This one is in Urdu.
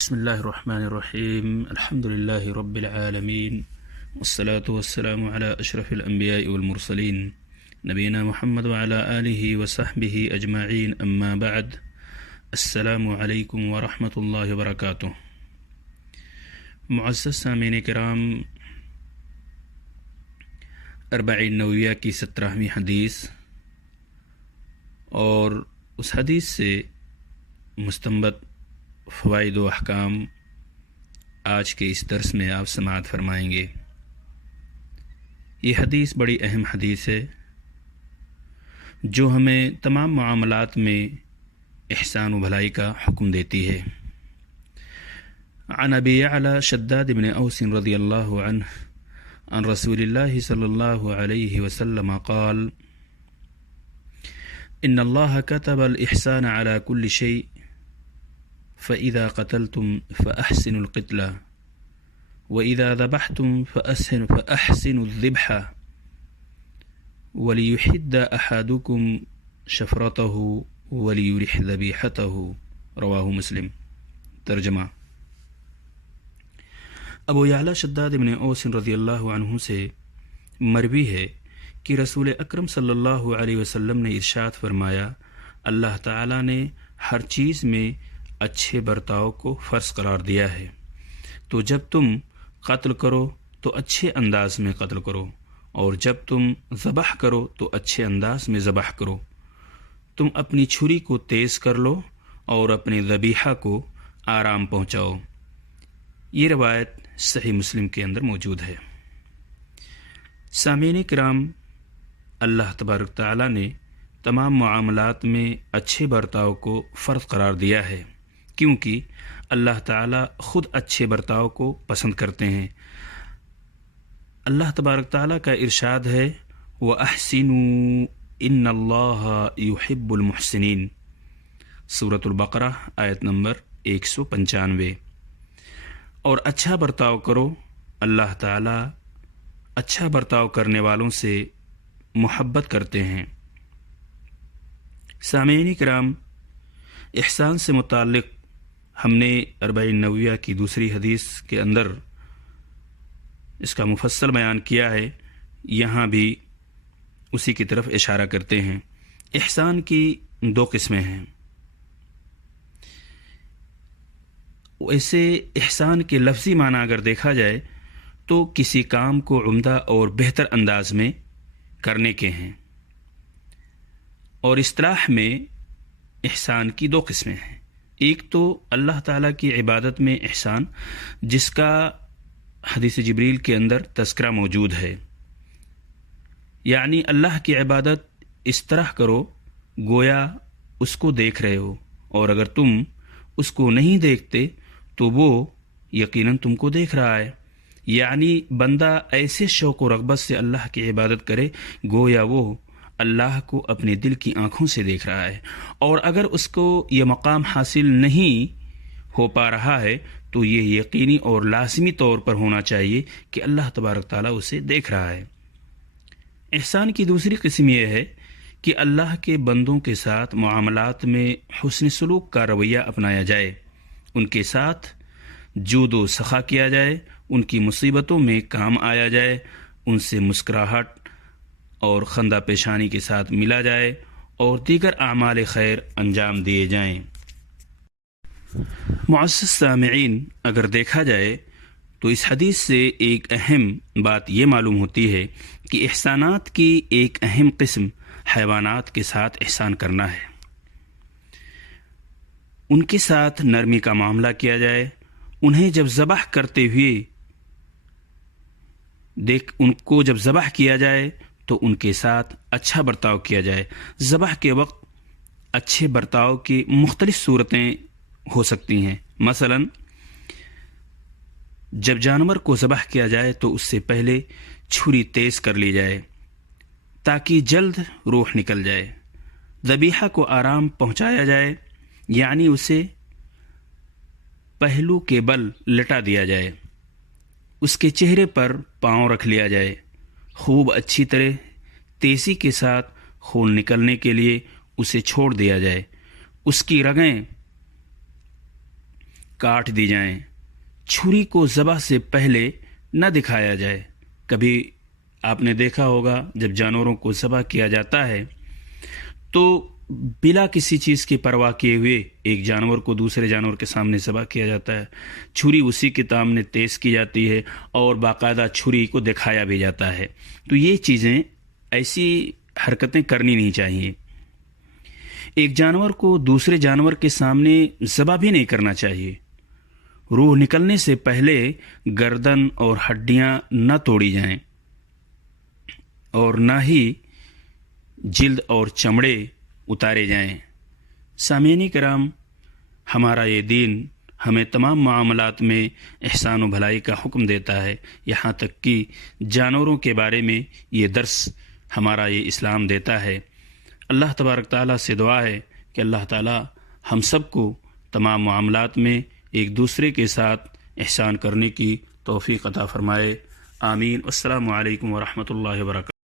بسم الله الرحمن الرحيم. الحمد لله رب العالمين، والصلاة والسلام على أشرف الأنبياء والمرسلين نبينا محمد وعلى آله وصحبه أجمعين، أما بعد. السلام عليكم ورحمة الله وبركاته. معزز سامعین کرام، 40 نویہ کی 17ویں حدیث اور اس حدیث سے مستنبط فوائد و احکام آج کے اس درس میں آپ سماعت فرمائیں گے۔ یہ حدیث بڑی اہم حدیث ہے جو ہمیں تمام معاملات میں احسان و بھلائی کا حکم دیتی ہے۔ عن ابی یعلی شداد بن اوس رضی اللہ عنہ عن رسول اللہ صلی اللہ علیہ وسلم قال: ان اللہ كتب الاحسان على كل شيء فإذا قتلتم فأحسنوا القتلة وإذا ذبحتم فأحسنوا الذبحة وليحد أحدكم شفرته وليرح ذبيحته، رواہ مسلم۔ ترجمہ: ابو یعلی شداد بن اوس رضی اللہ عنہ سے مروی ہے کہ رسول اکرم صلی اللہ علیہ وسلم نے ارشاد فرمایا، اللہ تعالیٰ نے ہر چیز میں اچھے برتاؤ کو فرض قرار دیا ہے، تو جب تم قتل کرو تو اچھے انداز میں قتل کرو، اور جب تم ذبح کرو تو اچھے انداز میں ذبح کرو۔ تم اپنی چھری کو تیز کر لو اور اپنے ذبیحہ کو آرام پہنچاؤ۔ یہ روایت صحیح مسلم کے اندر موجود ہے۔ سامعین کرام، اللہ تبارک تعالیٰ نے تمام معاملات میں اچھے برتاؤ کو فرض قرار دیا ہے، کیونکہ اللہ تعالیٰ خود اچھے برتاؤ کو پسند کرتے ہیں۔ اللہ تبارک تعالیٰ کا ارشاد ہے، وَأَحْسِنُوا إِنَّ اللَّهَ يُحِبُّ الْمُحْسِنِينَ، سورۃ البقرہ آیت نمبر 195۔ اور اچھا برتاؤ کرو، اللہ تعالیٰ اچھا برتاؤ کرنے والوں سے محبت کرتے ہیں۔ سامعین کرام، احسان سے متعلق ہم نے 40 نویہ کی دوسری حدیث کے اندر اس کا مفصل بیان کیا ہے، یہاں بھی اسی کی طرف اشارہ کرتے ہیں۔ احسان کی 2 قسمیں ہیں۔ ویسے احسان کے لفظی معنی اگر دیکھا جائے تو کسی کام کو عمدہ اور بہتر انداز میں کرنے کے ہیں، اور اصطلاح میں احسان کی 2 قسمیں ہیں۔ ایک تو اللہ تعالیٰ کی عبادت میں احسان، جس کا حدیث جبریل کے اندر تذکرہ موجود ہے، یعنی اللہ کی عبادت اس طرح کرو گویا اس کو دیکھ رہے ہو، اور اگر تم اس کو نہیں دیکھتے تو وہ یقیناً تم کو دیکھ رہا ہے۔ یعنی بندہ ایسے شوق و رغبت سے اللہ کی عبادت کرے گویا وہ اللہ کو اپنے دل کی آنکھوں سے دیکھ رہا ہے، اور اگر اس کو یہ مقام حاصل نہیں ہو پا رہا ہے تو یہ یقینی اور لازمی طور پر ہونا چاہیے کہ اللہ تبارک تعالیٰ اسے دیکھ رہا ہے۔ احسان کی دوسری قسم یہ ہے کہ اللہ کے بندوں کے ساتھ معاملات میں حسن سلوک کا رویہ اپنایا جائے، ان کے ساتھ جود و سخا کیا جائے، ان کی مصیبتوں میں کام آیا جائے، ان سے مسکراہٹ اور خندہ پیشانی کے ساتھ ملا جائے، اور دیگر اعمال خیر انجام دیے جائیں۔ معزز سامعین، اگر دیکھا جائے تو اس حدیث سے ایک اہم بات یہ معلوم ہوتی ہے کہ احسانات کی ایک اہم قسم حیوانات کے ساتھ احسان کرنا ہے۔ ان کے ساتھ نرمی کا معاملہ کیا جائے، انہیں جب ذبح کرتے ہوئے ان کو جب ذبح کیا جائے تو ان کے ساتھ اچھا برتاؤ کیا جائے۔ ذبح کے وقت اچھے برتاؤ کی مختلف صورتیں ہو سکتی ہیں۔ مثلا جب جانور کو ذبح کیا جائے تو اس سے پہلے چھری تیز کر لی جائے تاکہ جلد روح نکل جائے۔ ذبیحہ کو آرام پہنچایا جائے، یعنی اسے پہلو کے بل لٹا دیا جائے، اس کے چہرے پر پاؤں رکھ لیا جائے، خوب اچھی طرح تیزی کے ساتھ خون نکلنے کے لیے اسے چھوڑ دیا جائے، اس کی رگیں کاٹ دی جائیں، چھری کو ذبح سے پہلے نہ دکھایا جائے۔ کبھی آپ نے دیکھا ہوگا جب جانوروں کو ذبح کیا جاتا ہے تو بلا کسی چیز کی پرواہ کیے ہوئے ایک جانور کو دوسرے جانور کے سامنے ذبح کیا جاتا ہے، چھری اسی کے سامنے تیز کی جاتی ہے اور باقاعدہ چھری کو دکھایا بھی جاتا ہے۔ تو یہ چیزیں، ایسی حرکتیں کرنی نہیں چاہیے۔ ایک جانور کو دوسرے جانور کے سامنے ذبح بھی نہیں کرنا چاہیے۔ روح نکلنے سے پہلے گردن اور ہڈیاں نہ توڑی جائیں اور نہ ہی جلد اور چمڑے اتارے جائیں۔ سامعین کرام، ہمارا یہ دین ہمیں تمام معاملات میں احسان و بھلائی کا حکم دیتا ہے، یہاں تک کہ جانوروں کے بارے میں یہ درس ہمارا یہ اسلام دیتا ہے۔ اللہ تبارک تعالیٰ سے دعا ہے کہ اللہ تعالیٰ ہم سب کو تمام معاملات میں ایک دوسرے کے ساتھ احسان کرنے کی توفیق عطا فرمائے۔ آمین۔ السلام علیکم ورحمۃ اللہ وبرکاتہ۔